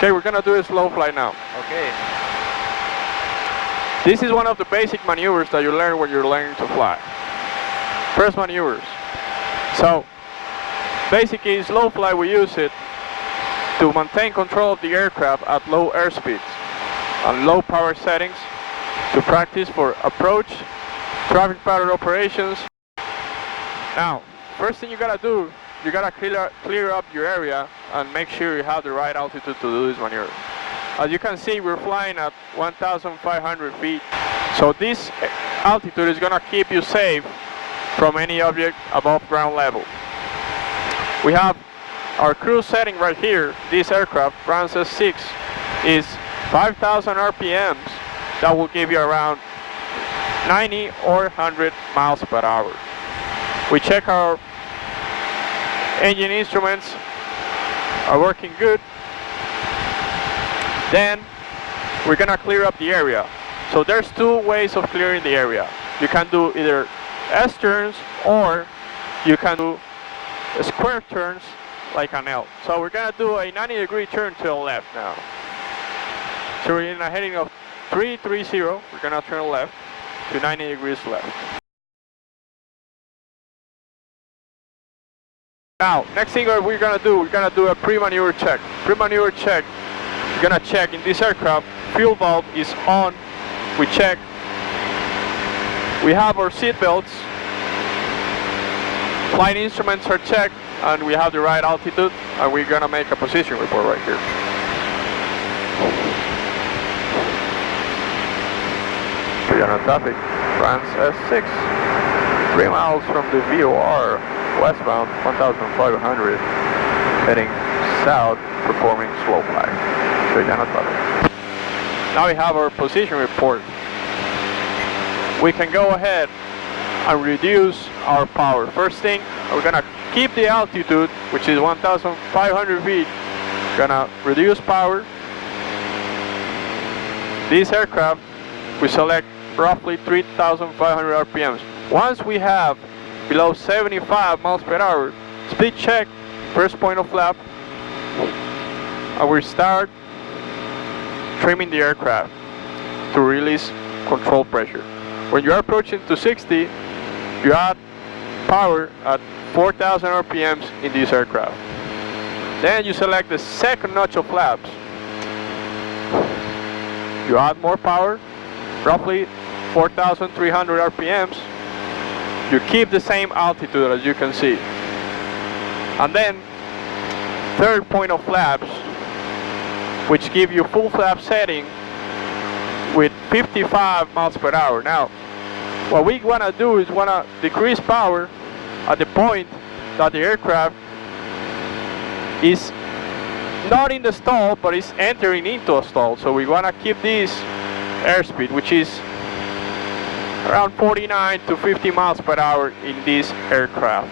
Okay, we're gonna do a slow flight now. Okay. This is one of the basic maneuvers that you learn when you're learning to fly. First maneuvers. So, basically slow flight, we use it to maintain control of the aircraft at low airspeeds and low power settings, to practice for approach, traffic pattern operations. Now, first thing you gotta do, you gotta clear up your area and make sure you have the right altitude to do this maneuver. As you can see, we're flying at 1,500 feet. So this altitude is gonna keep you safe from any object above ground level. We have our cruise setting right here. This aircraft, Francis 6, is 5,000 RPMs. That will give you around 90 or 100 miles per hour. We check our engine instruments are working good. Then we're gonna clear up the area. So there's two ways of clearing the area. You can do either S-turns or you can do square turns like an L. So we're gonna do a 90-degree turn to the left now. So we're in a heading of 330. We're gonna turn left to 90 degrees left. Now, next thing we're gonna do a pre-manure check. Pre-manure check, we're gonna check in this aircraft, fuel valve is on. We check. We have our seat belts. Flight instruments are checked, and we have the right altitude, and we're gonna make a position report right here. General traffic, France S6, 3 miles from the VOR, westbound 1,500, heading south, performing slow flight. General traffic. Now we have our position report. We can go ahead and reduce our power. First thing, we're gonna keep the altitude, which is 1,500 feet. Gonna reduce power. This aircraft, we select roughly 3,500 RPMs. Once we have below 75 miles per hour, speed check, first point of flap, and we start trimming the aircraft to release control pressure. When you are approaching to 60, you add power at 4,000 RPMs in this aircraft. Then you select the second notch of flaps. You add more power, roughly 4,300 RPMs. You keep the same altitude as you can see. And then third point of flaps, which give you full flap setting with 55 miles per hour. Now, what we want to do is want to decrease power at the point that the aircraft is not in the stall, but is entering into a stall. So we want to keep this airspeed, which is around 49 to 50 miles per hour in this aircraft.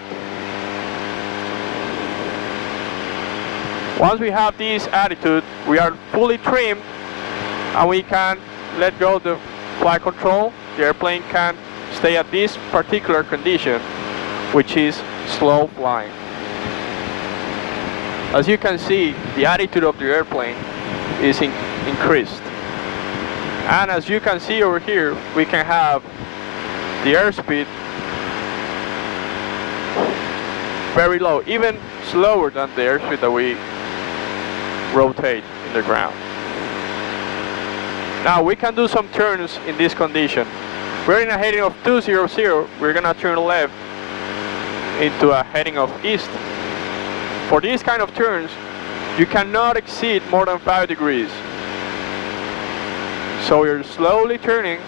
Once we have this attitude, we are fully trimmed and we can let go of the flight control. The airplane can stay at this particular condition, which is slow flying. As you can see, the attitude of the airplane is increased. And as you can see over here, we can have the airspeed very low, even slower than the airspeed that we rotate in the ground. Now we can do some turns in this condition. We're in a heading of 200. We're gonna turn left into a heading of east. For these kind of turns, you cannot exceed more than 5 degrees. So you're slowly turning.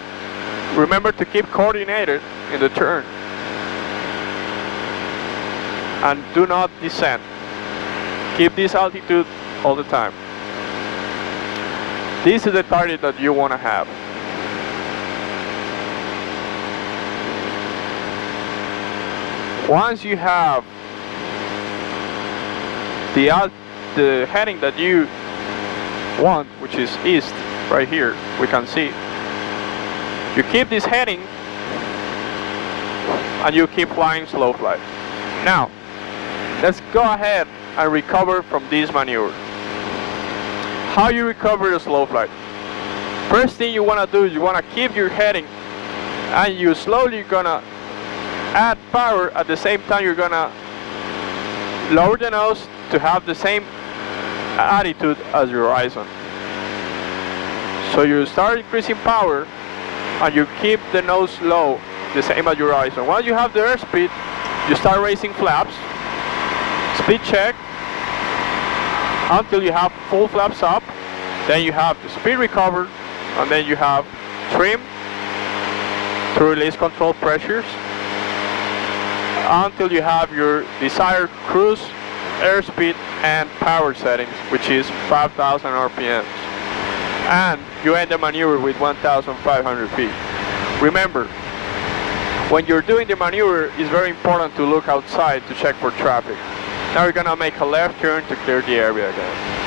Remember to keep coordinated in the turn. And do not descend. Keep this altitude all the time. This is the target that you want to have. Once you have the heading that you want, which is east, right here, we can see. You keep this heading and you keep flying slow flight. Now, let's go ahead and recover from this maneuver. How you recover the slow flight? First thing you want to do is you want to keep your heading, and you slowly gonna add power. At the same time, you're gonna lower the nose to have the same attitude as your horizon. So you start increasing power, and you keep the nose low, the same as your horizon. Once you have the airspeed, you start raising flaps, speed check, until you have full flaps up. Then you have the speed recovered, and then you have trim to release control pressures until you have your desired cruise, airspeed, and power settings, which is 5,000 RPMs. And you end the maneuver with 1,500 feet. Remember, when you're doing the maneuver, it's very important to look outside to check for traffic. Now we're gonna make a left turn to clear the area again.